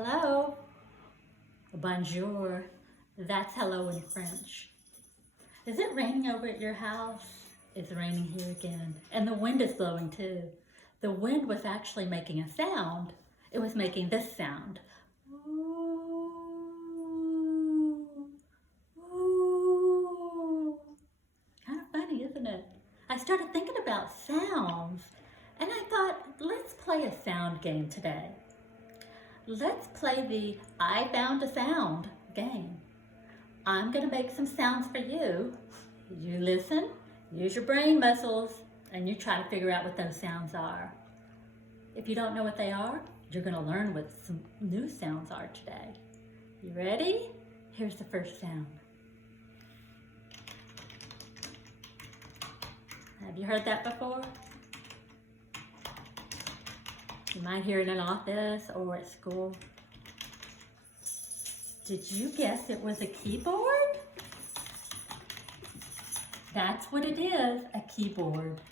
Hello. Bonjour. That's hello in French. Is it raining over at your house? It's raining here again. And the wind is blowing too. The wind was actually making a sound. It was making this sound. Ooh, ooh. Kind of funny, isn't it? I started thinking about sounds and I thought, let's play a sound game today. Let's play the I Found a Sound game. I'm gonna make some sounds for you. You listen, use your brain muscles, and you try to figure out what those sounds are. If you don't know what they are, you're gonna learn what some new sounds are today. You ready? Here's the first sound. Have you heard that before? You might hear it in an office or at school. Did you guess it was a keyboard? That's what it is, a keyboard.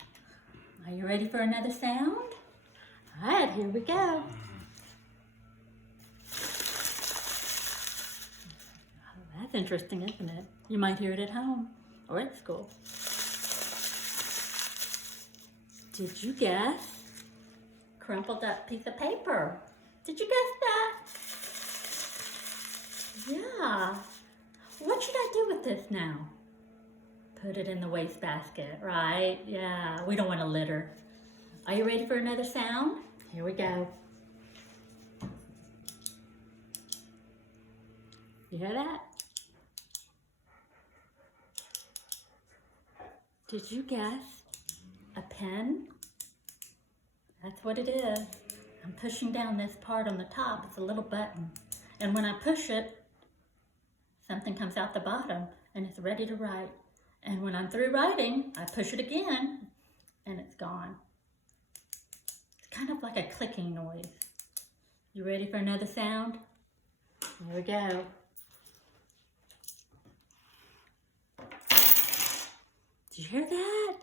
Are you ready for another sound? All right, here we go. Oh, that's interesting, isn't it? You might hear it at home or at school. Did you guess? Crumpled up piece of paper. Did you guess that? Yeah. What should I do with this now? Put it in the wastebasket, right? Yeah, we don't want to litter. Are you ready for another sound? Here we go. You hear that? Did you guess a pen? That's what it is. I'm pushing down this part on the top. It's a little button. And when I push it, something comes out the bottom and it's ready to write. And when I'm through writing, I push it again and it's gone. It's kind of like a clicking noise. You ready for another sound? Here we go. Did you hear that?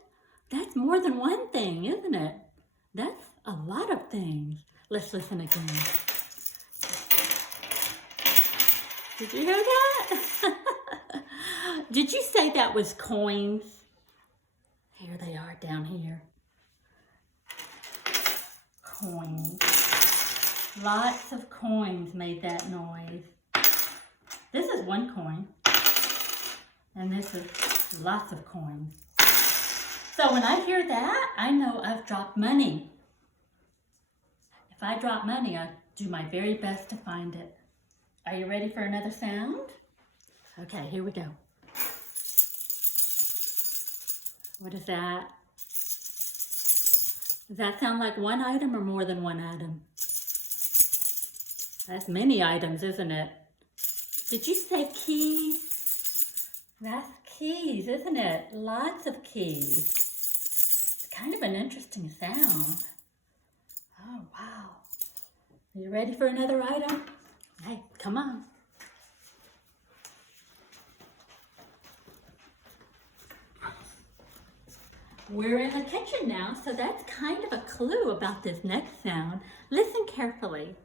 That's more than one thing, isn't it? That's a lot of things. Let's listen again. Did you hear that? Did you say that was coins? Here they are down here. Coins. Lots of coins made that noise. This is one coin. And this is lots of coins. So when I hear that, I know I've dropped money. If I drop money, I do my very best to find it. Are you ready for another sound? Okay, here we go. What is that? Does that sound like one item or more than one item? That's many items, isn't it? Did you say keys? That's keys, isn't it? Lots of keys. It's kind of an interesting sound. Oh, wow. Are you ready for another item? Hey, come on. We're in the kitchen now, so that's kind of a clue about this next sound. Listen carefully.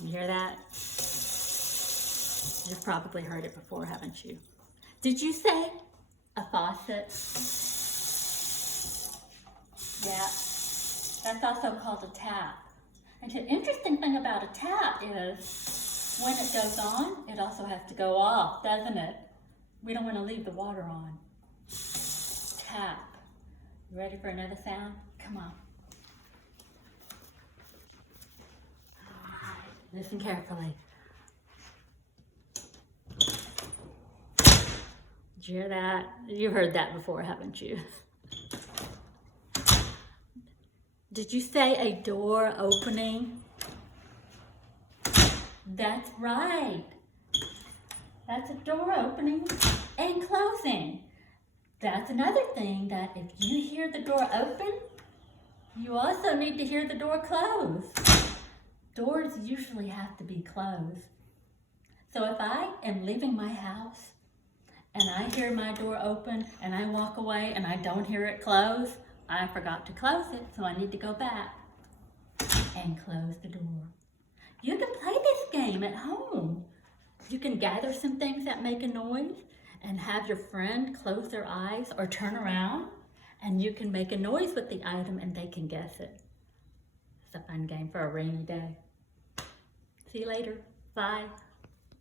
You hear that? You've probably heard it before, haven't you? Did you say a faucet? Yeah, that's also called a tap. And the interesting thing about a tap is when it goes on, it also has to go off, doesn't it? We don't want to leave the water on. Tap. You ready for another sound? Come on. All right. Listen carefully. Did you hear that? You've heard that before, haven't you? Did you say a door opening? That's right. That's a door opening and closing. That's another thing, that if you hear the door open, you also need to hear the door close. Doors usually have to be closed. So if I am leaving my house and I hear my door open and I walk away and I don't hear it close, I forgot to close it, so I need to go back. and close the door. You can play this game at home. You can gather some things that make a noise and have your friend close their eyes or turn around, and you can make a noise with the item and they can guess it. It's a fun game for a rainy day. See you later. Bye.